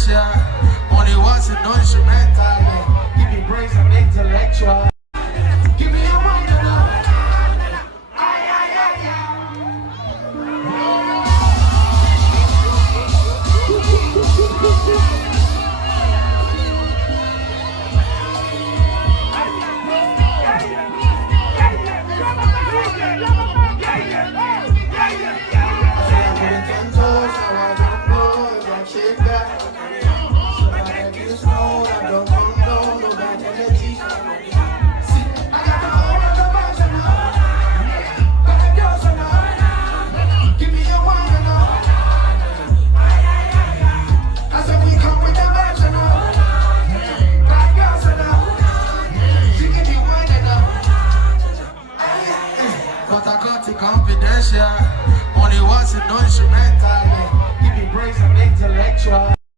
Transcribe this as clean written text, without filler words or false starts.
confidential. Only once and no instrumental. Give me brains, I'm intellectual. Give me a wine and confidential. Only once and no instrumental. Give me brains, I'm intellectual.